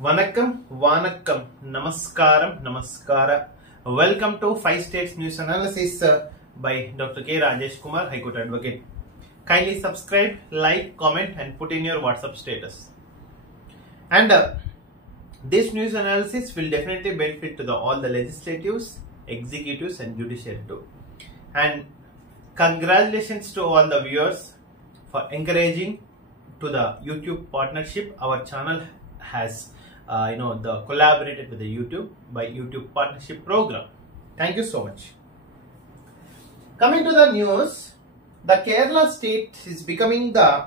Vanakkam, Vanakkam, Namaskaram, Namaskara. Welcome to 5 States News Analysis by Dr. K. Rajesh Kumar, High Court Advocate. Kindly subscribe, like, comment and put in your WhatsApp status. And this news analysis will definitely benefit to all the legislatives, executives and judiciary too. And congratulations to all the viewers for encouraging to the YouTube partnership. Our channel has collaborated with the YouTube by YouTube partnership program. Thank you so much. Coming to the news, the Kerala state is becoming the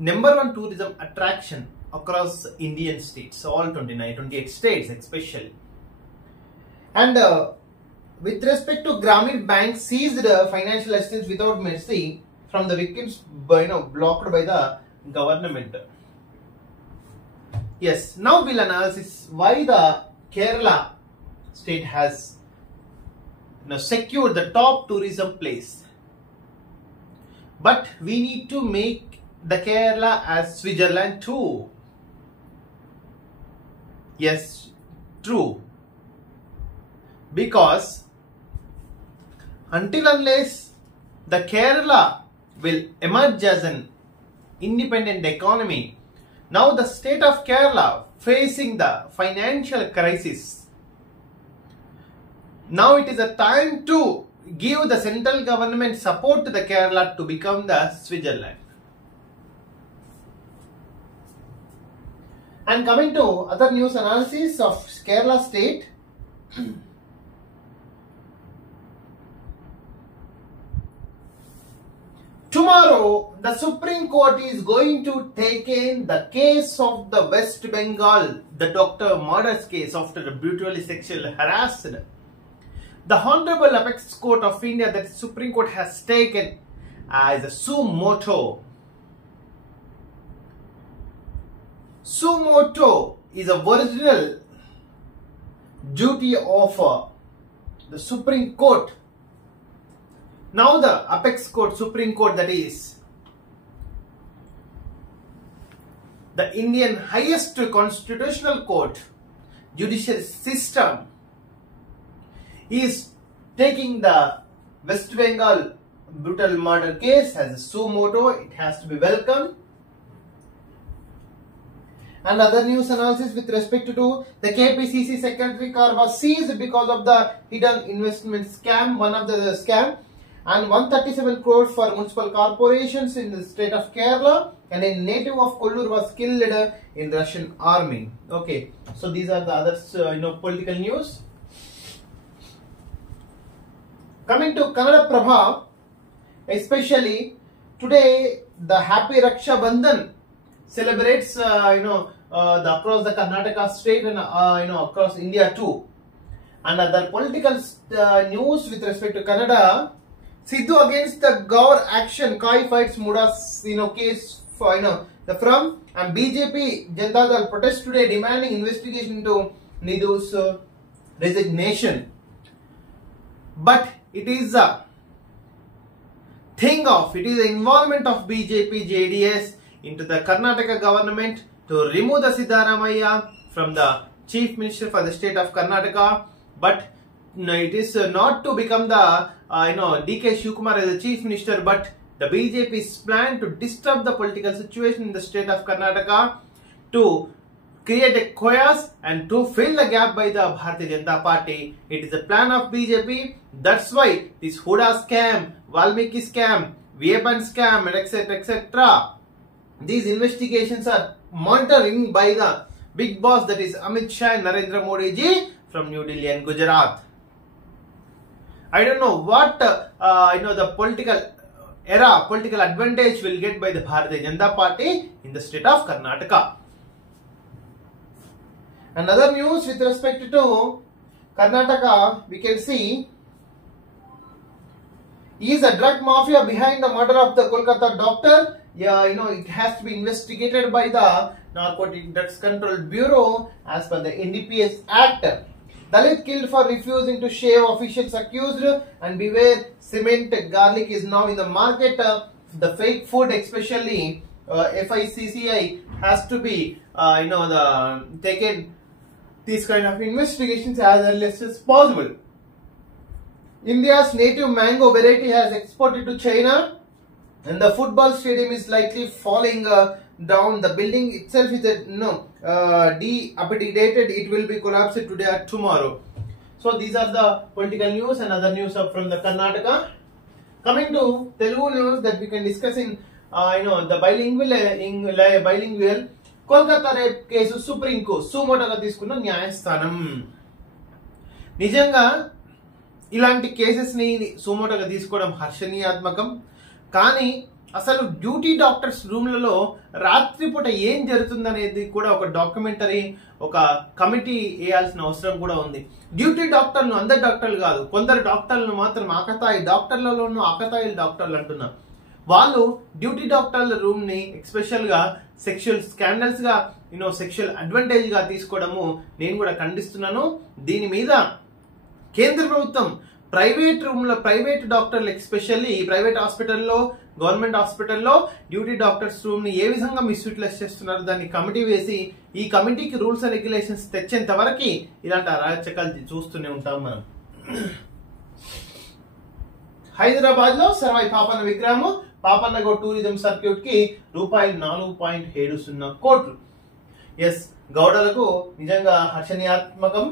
#1 tourism attraction across Indian states, all 28 states especially. And with respect to Grameen Bank seized financial assistance without mercy from the victims, blocked by the government. Yes, now we'll analyze why the Kerala state has secured the top tourism place. But we need to make the Kerala as Switzerland too. Yes, true. Because until unless the Kerala will emerge as an independent economy, now the state of Kerala facing the financial crisis. Now it is a time to give the central government support to the Kerala to become the Switzerland. And coming to other news analysis of Kerala state. Tomorrow, the Supreme Court is going to take in the case of the West Bengal, the doctor murders case after a brutally sexual harassed. The Honorable Apex Court of India, that Supreme Court, has taken as a suo motu. Suo motu is a original duty of the Supreme Court. Now the Apex Court, Supreme Court, that is the Indian highest constitutional court, judicial system, is taking the West Bengal brutal murder case as a suo motu. It has to be welcomed. And other news analysis with respect to the KPCC secretary car was seized because of the hidden investment scam, one of the scam. And 137 crores for municipal corporations in the state of Kerala, and a native of Kollur was killed in Russian army. Okay, so these are the other political news. Coming to Kannada Prabha, especially today the Happy Raksha Bandhan celebrates across the Karnataka state and across India too. And other political news with respect to Kannada. Sidhu against the Gaur action, Kai fights Muda's case for from, and BJP Janata Dal protest today demanding investigation into Nidhu's resignation. But it is a it is the involvement of BJP JDS into the Karnataka government to remove the Siddaramaiah from the Chief Minister for the state of Karnataka. But it is not to become the DK Shivakumar as the Chief Minister, but the BJP's plan to disturb the political situation in the state of Karnataka, to create a chaos and to fill the gap by the Bharatiya Janata Party. It is a plan of BJP. That's why this Huda scam, Valmiki scam, Viepan scam, and etc. These investigations are monitoring by the big boss, that is Amit Shah and Narendra Modi ji from New Delhi and Gujarat. I don't know what the political advantage will get by the Bharatiya Janata Party in the state of Karnataka. Another news with respect to Karnataka, we can see, is a drug mafia behind the murder of the Kolkata doctor? Yeah, it has to be investigated by the Narcotic Drugs Control Bureau as per the NDPS Act. Dalit killed for refusing to shave, officials accused, and beware, cement garlic is now in the market. The fake food, especially FICCI, has to be taken these kind of investigations as early as possible. India's native mango variety has exported to China, and the football stadium is likely falling down. The building itself is de-updated. It will be collapsed today or tomorrow. So these are the political news and other news from the Karnataka. Coming to Telugu news that we can discuss in the bilingual Kolkata rape case Supreme Court సుమోటోగా తీసుకున్న న్యాయస్థానం. నిజంగా ఇలాంటి కేసెస్ ని సుమోటోగా తీసుకోవడం హర్షణీయాత్మకం. కానీ అసలు డ్యూటీ డాక్టర్స్ రూమ్లలో రాత్రిపూట ఏం జరుగుతుందనేది కూడా ఒక డాక్యుమెంటరీ, ఒక కమిటీ వేయాల్సిన అవసరం కూడా ఉంది. డ్యూటీ డాక్టర్లు అందరు డాక్టర్లు కాదు, కొందరు డాక్టర్లను మాత్రం ఆకతాయి డాక్టర్లలోనూ ఆకతాయి డాక్టర్లు అంటున్నారు. వాళ్ళు డ్యూటీ డాక్టర్ల రూమ్ ని ఎస్పెషల్ గా సెక్షువల్ స్కాండల్స్ గా సెక్షువల్ అడ్వాంటేజ్ గా తీసుకోవడము నేను కూడా ఖండిస్తున్నాను. దీని మీద కేంద్ర ప్రభుత్వం ప్రైవేట్ డాక్టర్లు ఎస్పెషల్లీ ఈ ప్రైవేట్ హాస్పిటల్లో, గవర్నమెంట్ హాస్పిటల్లో డ్యూటీ డాక్టర్స్ రూమ్ ని ఏ విధంగా మిస్యూటిలైజ్ చేస్తున్నారు దాన్ని కమిటీ వేసి ఈ కమిటీకి రూల్స్ అండ్ రెగ్యులేషన్స్ తెచ్చేంత వరకు ఇలాంటి అరాచకాలు చూస్తూనే ఉంటాం మనం. హైదరాబాద్ లో సర్వాయి పాపన్న విగ్రహము పాపన్నగౌడ్ టూరిజం సర్క్యూట్ కి రూపాయలు 4.70 కోట్లు. ఎస్, గౌడలకు నిజంగా హర్షణీయాత్మకం.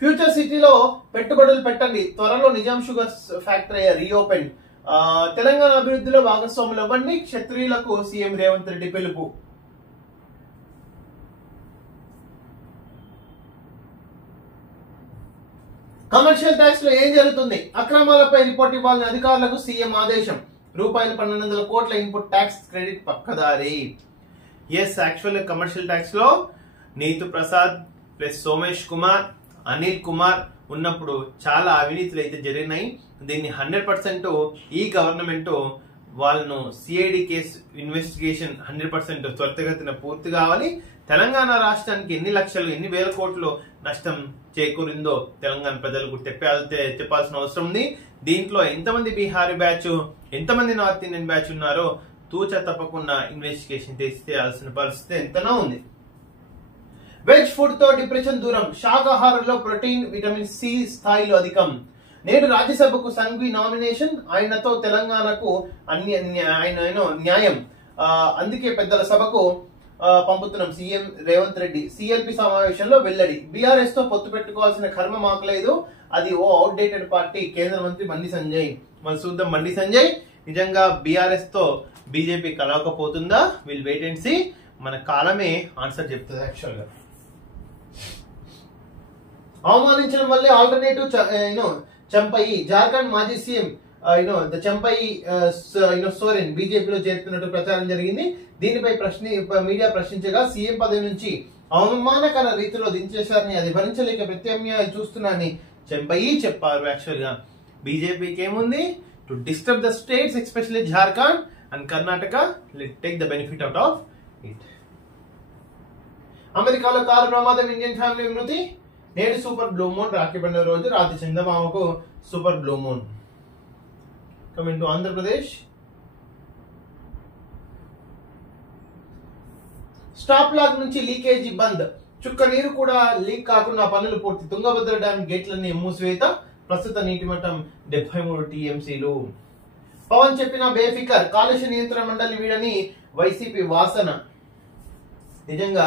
ఫ్యూచర్ సిటీలో పెట్టుబడులు పెట్టండి, త్వరలో Nizam sugars factory reopen. Telangana అభివృద్ధిలో భాగస్వాములు అవ్వండి, క్షత్రియులకు సీఎం రేవంత్ రెడ్డి పిలుపు. కమర్షియల్ ట్యాక్స్ లో ఏం జరుగుతుంది? అక్రమాలపై రిపోర్ట్ ఇవ్వాలని అధికారులకు సీఎం ఆదేశం. రూపాయలు 1200 కోట్ల ఇన్పుట్ ట్యాక్స్ క్రెడిట్ పక్కదారి. ఎస్, యాక్చువల్ కమర్షియల్ ట్యాక్స్ లో నీతు ప్రసాద్ ప్లస్ సోమేష్ కుమార్, అనిల్ కుమార్ ఉన్నప్పుడు చాలా అవినీతులు అయితే జరిగినాయి. దీన్ని 100% ఈ గవర్నమెంట్ వాళ్ళను సిఐడి కేసు ఇన్వెస్టిగేషన్ 100% త్వరితగతిన పూర్తి కావాలి. తెలంగాణ రాష్ట్రానికి ఎన్ని లక్షలు, ఎన్ని వేల కోట్లు నష్టం చేకూరిందో తెలంగాణ ప్రజలకు చెప్పాల్సిన అవసరం ఉంది. దీంట్లో ఎంతమంది బీహారీ బ్యాచ్, ఎంతమంది నార్త్ ఇండియన్ బ్యాచ్ ఉన్నారో తూచా తప్పకుండా ఇన్వెస్టిగేషన్ చేయాల్సిన పరిస్థితి ఎంతనో ఉంది. వెజ్ ఫుడ్ తో డిప్రెషన్ దూరం, శాకాహారంలో ప్రోటీన్, విటమిన్ సి స్థాయిలు అధికం. నేడు రాజ్యసభకు సంఘవి నామినేషన్, ఆయనతో తెలంగాణకు న్యాయం. అందుకే పెద్దల సభకు పంపుతున్నాం సీఎం రేవంత్ రెడ్డి. సిఎల్పి సమావేశంలో వెల్లడి. బీఆర్ఎస్ తో పొత్తు పెట్టుకోవాల్సిన కర్మ మాకు లేదు, అది ఓ అవుట్డేటెడ్ పార్టీ. కేంద్ర మంత్రి బండి సంజయ్. మనం చూద్దాం బండి సంజయ్ నిజంగా బీఆర్ఎస్ తో బీజేపీ కలవకపోతుందా? Will wait and see. మన కాలమే ఆన్సర్ చెప్తుంది. యాక్చువల్ గా అవమానించడం వల్లే ఆల్టర్నేటివ్ చంపయి. జార్ఖండ్ మాజీ సీఎం చంపయి సోరెన్ బీజేపీలో చేరుతున్నట్టు ప్రచారం జరిగింది. దీనిపై మీడియా ప్రశ్నించగా సీఎం పదవి నుంచి అవమానకర రీతిలో దించేశారని, అది భరించలేక ప్రత్యామ్నాయాలు చూస్తున్నారని చంపయి చెప్పారు. యాక్చువల్ గా బీజేపీకి ఏముంది? To disturb the states, especially Jharkhand and Karnataka. Let take the benefit out of it. అమెరికాలో కారు ప్రమాదం, ఇండియన్ ఫ్యామిలీ మృతి. నేడు సూపర్ బ్లూ మూన్, రాఖీ పండుగ రోజు రాత్రి చందమామకు super blue moon. Coming to Andhra Pradesh, stop log నుంచి లీకేజీ బంద్. చుక్క నీరు కూడా లీక్ కాకుండా పనులు పూర్తి. తుంగభద్ర డ్యాం గేట్లన్నీ మూసివేత. ప్రస్తుత నీటి మట్టం 73 టీఎంసీలు. పవన్ చెప్పిన బేఫికర్, కాలుష్య నియంత్రణ మండలి వీడని వైసీపీ వాసన. నిజంగా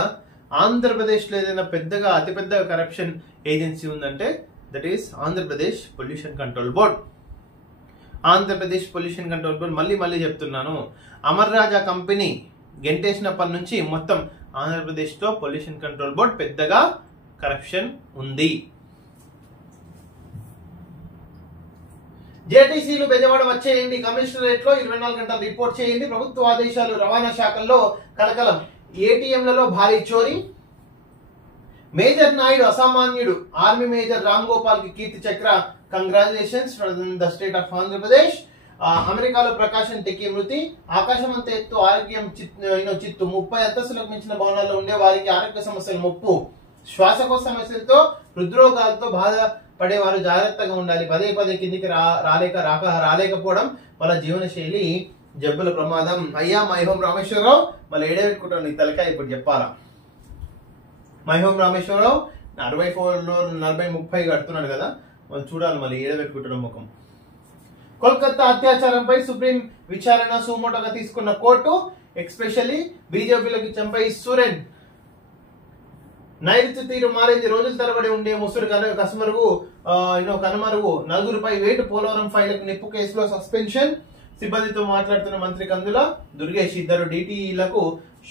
ఆంధ్రప్రదేశ్ లో ఏదైనా పెద్దగా అతిపెద్ద కరప్షన్ ఏజెన్సీ ఉందంటే that is Andhra Pradesh pollution control board. Andhra Pradesh pollution control board మళ్ళీ చెప్తున్నాను, అమర్ రాజా కంపెనీ గెంటేసినప్పటి నుంచి మొత్తం ఆంధ్రప్రదేశ్ లో పొల్యూషన్ కంట్రోల్ బోర్డ్ పెద్దగా కరప్షన్ ఉంది. జేటీసీలు బెజవాడ వచ్చేయండి, కమిషనరేట్ లో 24 గంటలు రిపోర్ట్ చేయండి. ప్రభుత్వ ఆదేశాలు, రవాణా శాఖల్లో కలకలం. ఏటీఎంలలో భారీ చోరీ. మేజర్ నాయుడు అసామాన్యుడు. ఆర్మీ మేజర్ రామ్ గోపాల్ కి Kirti Chakra. Congratulations from the state of Andhra Pradesh. అమెరికాలో ప్రకాశం టెక్కి మృతి. ఆకాశం అంత ఎత్తు, ఆరోగ్యం చిత్తు. 30 అంతస్తులకు మించిన భవనాల్లో ఉండే వారికి ఆరోగ్య సమస్యలు ముప్పు. శ్వాసకోశ సమస్యలతో, హృద్రోగాలతో బాధపడేవారు జాగ్రత్తగా ఉండాలి. పదే కిందికి రాలేకపోవడం వాళ్ళ జీవనశైలి జబ్బుల ప్రమాదం. అయ్యా మైహోం రామేశ్వరరావు మళ్ళీ ఏడబెట్టుకుంటాను నీ తలకాయ ఇప్పుడు చెప్పాలా. మైహోం రామేశ్వరరావు 40 కడుతున్నాడు కదా, మనం చూడాలి మళ్ళీ ఏడ పెట్టుకుంటాడు ముఖం. కోల్కతా అత్యాచారంపై సుప్రీం విచారణ సుమోటోగా తీసుకున్న కోర్టు, ఎక్స్పెషల్లీ బీజేపీలోకి చంపై సూరెన్. నైరుతి తీరు మారేంది, రోజుల తరబడి ఉండే ముసురు కనుమరుగు నలుగురిపై వేటు. పోలవరం ఫైళ్లకు నిప్పు కేసులో సస్పెన్షన్. సిబ్బందితో మాట్లాడుతున్న మంత్రి కందుల దుర్గేష్. ఇద్దరు డిటిఈలకు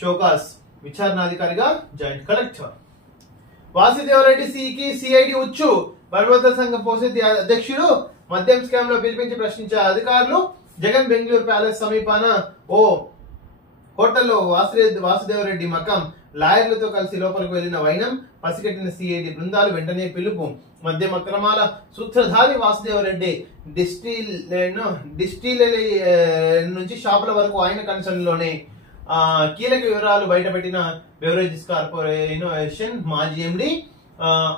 షోకాస్. విచారణాధికారిగా జాయింట్ కలెక్టర్. వాసుదేవరెడ్డి సికి సిఐడి ఉచ్చు. పర్వత సంఘం పోసెత్తి అధ్యక్షుడు మద్యం స్కామ్ లో పిలిపించి ప్రశ్నించే అధికారులు. జగన్ బెంగళూరు ప్యాలెస్ సమీపాన ఓ హోటల్లో వాసుదేవరెడ్డి మకం. లాయర్లతో కలిసి లోపలికి వెళ్లిన వైనం. పసిగట్టిన సిఐడి బృందాలు. వెంటనే పిలుపు. మద్యం అక్రమాల సూత్రధారి వాసుదేవరెడ్డి. డిస్టిలరీ నుంచి షాపుల వరకు ఆయన కన్సర్న్ లోనే కీలక వివరాలు బయటపెట్టిన బెవరేజెస్ కార్పొరేషన్ మాజీ ఎండి.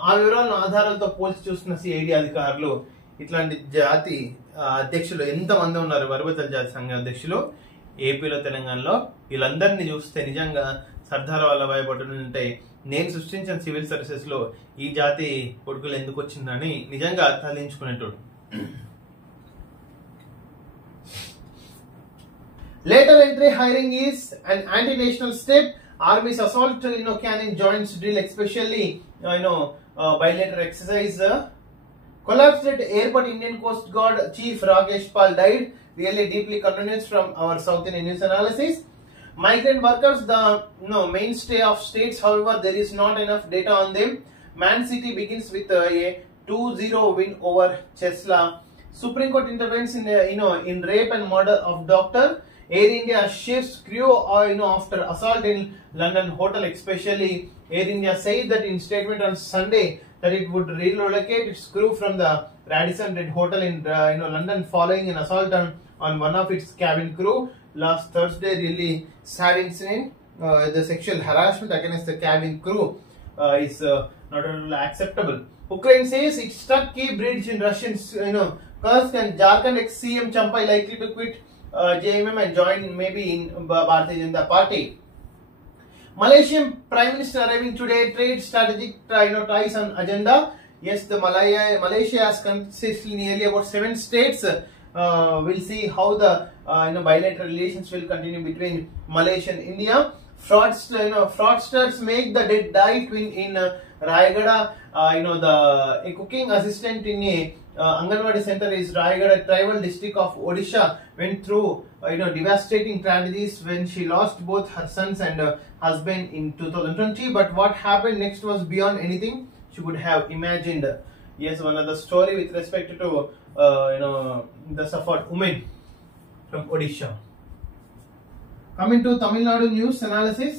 ఆ వివరాలను ఆధారాలతో పోల్చి చూస్తున్న సిఐడి అధికారులు. ఇట్లాంటి జాతి అధ్యక్షులు ఎంతమంది ఉన్నారు, వరబతల జాతి సంఘ అధ్యక్షులు ఏపీలో తెలంగాణలో. వీళ్ళందరినీ చూస్తే నిజంగా సర్దార్ వల్లభాయ్ పటేల్ ఉంటే నేను సృష్టించిన సివిల్ సర్వీసెస్ లో ఈ జాతి కొడుకులు ఎందుకు వచ్చిందని నిజంగా తలించుకునేటోడు. Later entry hiring is an anti-national step. Army's assault cannon joins drill, especially bilateral exercise. Collapsed at airport. Indian Coast Guard Chief Rakesh Pal died. Really deeply condolence from our South Indian news analysis. Migrant workers, the mainstay of states. However, there is not enough data on them. Man City begins with a 2-0 win over Chesla. Supreme Court intervenes in rape and murder of doctor. Air India shifts crew after assault in London hotel. Especially Air India said that in statement on Sunday that it would relocate its crew from the Radisson Red Hotel in London following an assault on one of its cabin crew last Thursday. Really sad incident. The sexual harassment against the cabin crew is not at all acceptable. Ukraine says it struck key bridge in Russian Kursk, and Jharkhand ex-CM Champai likely to quit JMM and join maybe in Bharatiya Janata Party. Malaysian Prime Minister arriving today. Trade strategic ties on agenda. Yes, the Malaysia has consistently nearly about 7 states. We'll see how the bilateral relations will continue between Malaysia and India. Fraudsters make the dead die twin in Rayagada. A cooking assistant in a Anganwadi center is Rayagada tribal district of Odisha went through devastating tragedies when she lost both her sons and husband in 2020. But what happened next was beyond anything she would have imagined. Yes, one of the story with respect to the suffered women from Odisha. Coming to Tamil Nadu news analysis.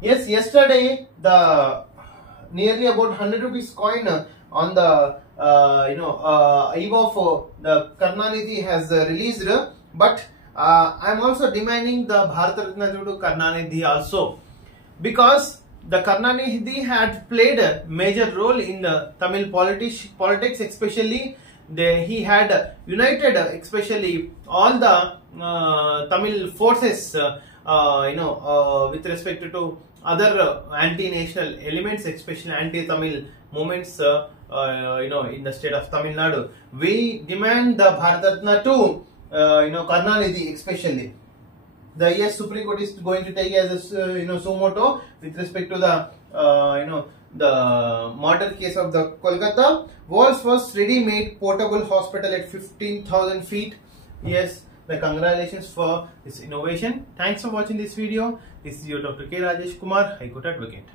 Yes, yesterday the nearly about 100 rupees coin on the eve of the Karnanidhi has released, but I am also demanding the Bharat Ratna to Karnanidhi also, because the Karnanidhi had played a major role in Tamil politics, especially he had united especially all the Tamil forces with respect to other anti-national elements, especially anti-Tamil movements in the state of Tamil Nadu. We demand the Bharat Ratna to Karnanidhi especially. The Supreme Court is going to take as a sumoto with respect to the the murder case of the Kolkata. World's first ready-made portable hospital at 15,000 feet. Yes, the congratulations for this innovation. Thanks for watching this video. This is your Dr. K. Rajesh Kumar, High Court Advocate.